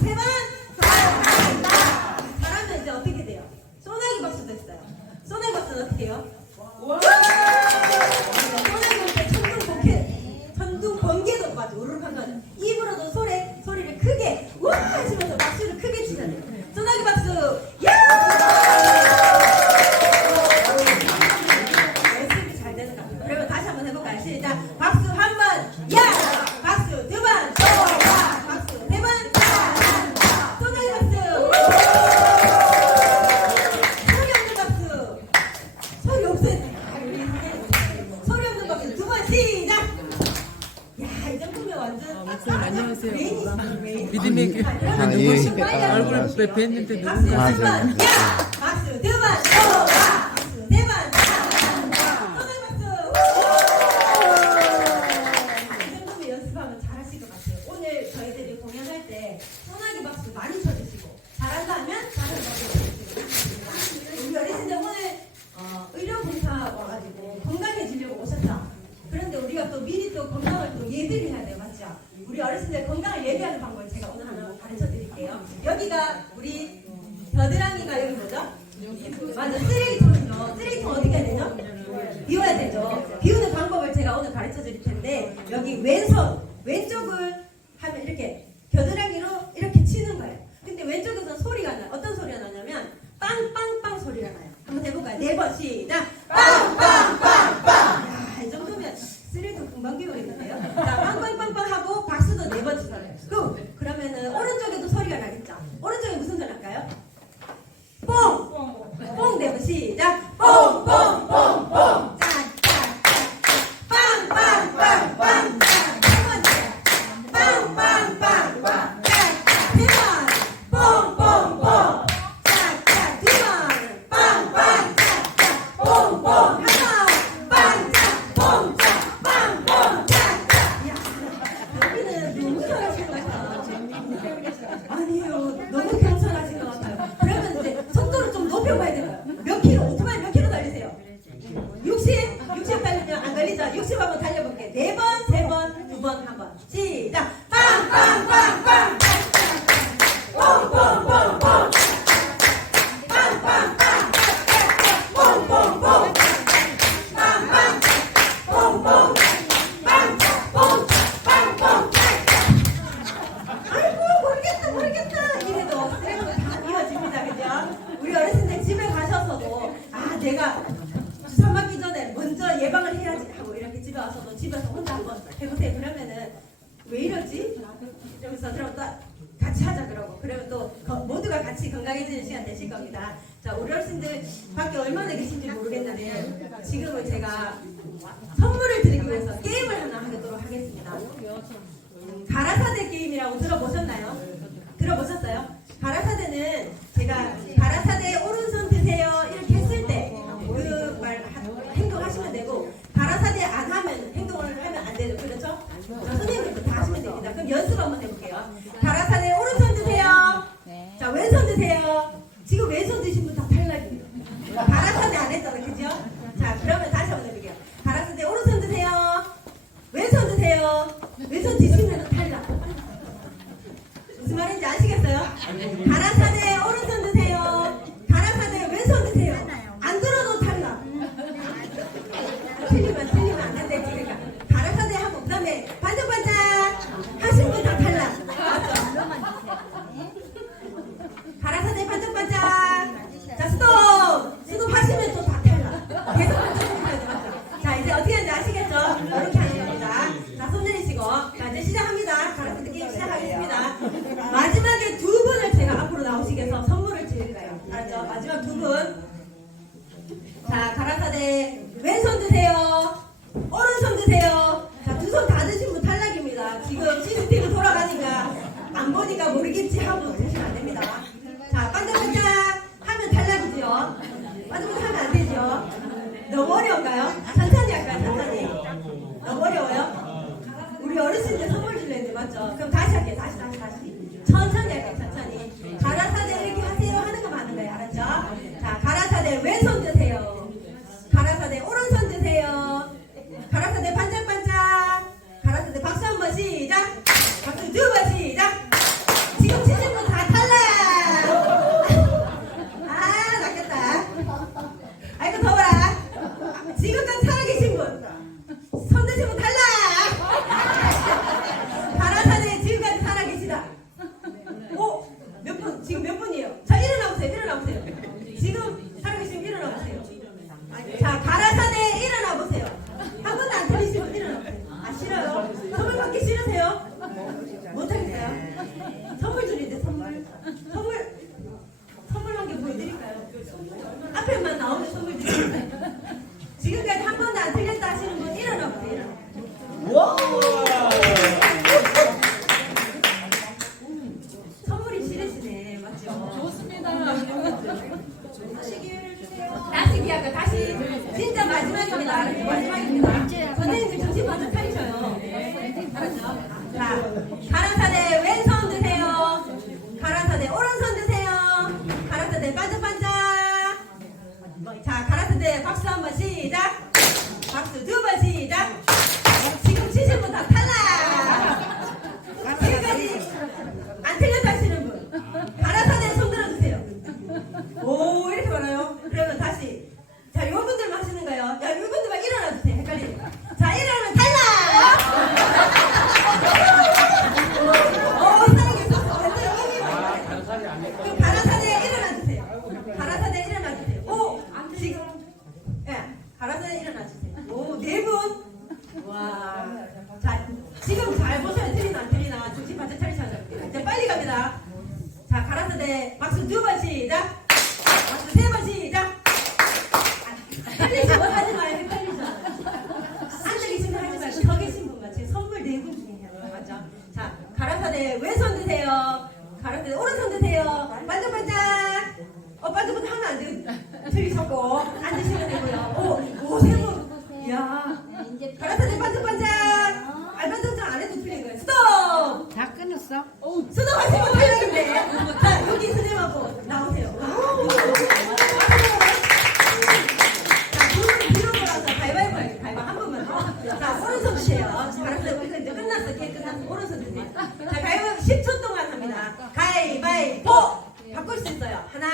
세 번. 사랑한다. 잘하면 이제 어떻게 돼요? 소나기 박수 됐어요. 소나기 박수는 어떻게 해요? 소 누구신가 빨리 얼굴 하세요. 뵈- 뵀는데 누군가 야! 박수 두 번! 박수 번, 연습하면 잘하실 것 같아요. 오늘 저희들이 공연할 때 소나기 박수 많이 쳐주시고 잘한다 하면 다른 박수 쳐주시고 우리 어르신들 오늘 어, 의료봉사 와가지고 건강해지려고 오셨죠? 그런데 우리가 또 미리 또 건강을 또 예배를 해야 돼요. 맞죠? 우리 어르신들 건강을 예배하는 방법을 제가 오늘 하나 가르쳐 여기가 우리 겨드랑이가 여기 뭐죠? 맞아 쓰레기통이죠. 쓰레기통 어디 가야 되죠? 비워야 되죠. 비우는 방법을 제가 오늘 가르쳐 드릴 텐데 여기 왼손 왼쪽을 하면 이렇게 겨드랑이로 이렇게 치는 거예요. 근데 왼쪽에서 소리가 나요. 어떤 소리가 나냐면 빵빵빵 소리가 나요. 한번 해볼까요? 네 번 시 왜 이러지? 여기서 그럼 또 같이 하자 그러고 그러면 또 거- 모두가 같이 건강해지는 시간 되실 겁니다 자 우리 어르신들 밖에 얼마나 계신지 모르겠는데 지금은 제가 선물을 드리기 위해서 게임을 하나 하도록 하겠습니다 가라사대 게임이라고 들어보셨나요? 들어보셨어요? 가라사대는 제가 가라사대 오른손 가라사대 자, 가라사대 왼손 드세요. 오른손 드세요. 자, 두 손 다 드신 분 탈락입니다. 지금 CCTV 돌아가니까 안 보니까 모르겠지 하고 드시면 안 됩니다. 자, 반짝반짝 하면 탈락이죠. 반짝반짝 하면 안 되죠. 너무 어려운가요? 천천히 할까요? 천천히. 너무 어려워요? 우리 어르신들 선물 주려 했는데 맞죠? 그럼 다시 할게요. 다시 다시 다시. 천천히 할게요. 한 번도 안 틀렸다 하시는 분 Từ trước. 자, 가라사대 왼손 드세요. 가라사대 오른손 드세요. 반짝반짝. 어, 반짝반짝 하면 안 돼요. 들이셨고 앉으시면 되고요. 오, 오, 세 분. 이야. 가라사대 반짝반짝. 알반짝반짝 안 해도 틀린 거예요. 스톱! 다 끊었어? 수동하시면 드세요. 알았어요. 이거 이제 끝났어. 걔 끝났어. 오른손 드세요. 자, 가위바위보 10초 동안 합니다. 가위바위보! 바꿀 수 있어요. 하나,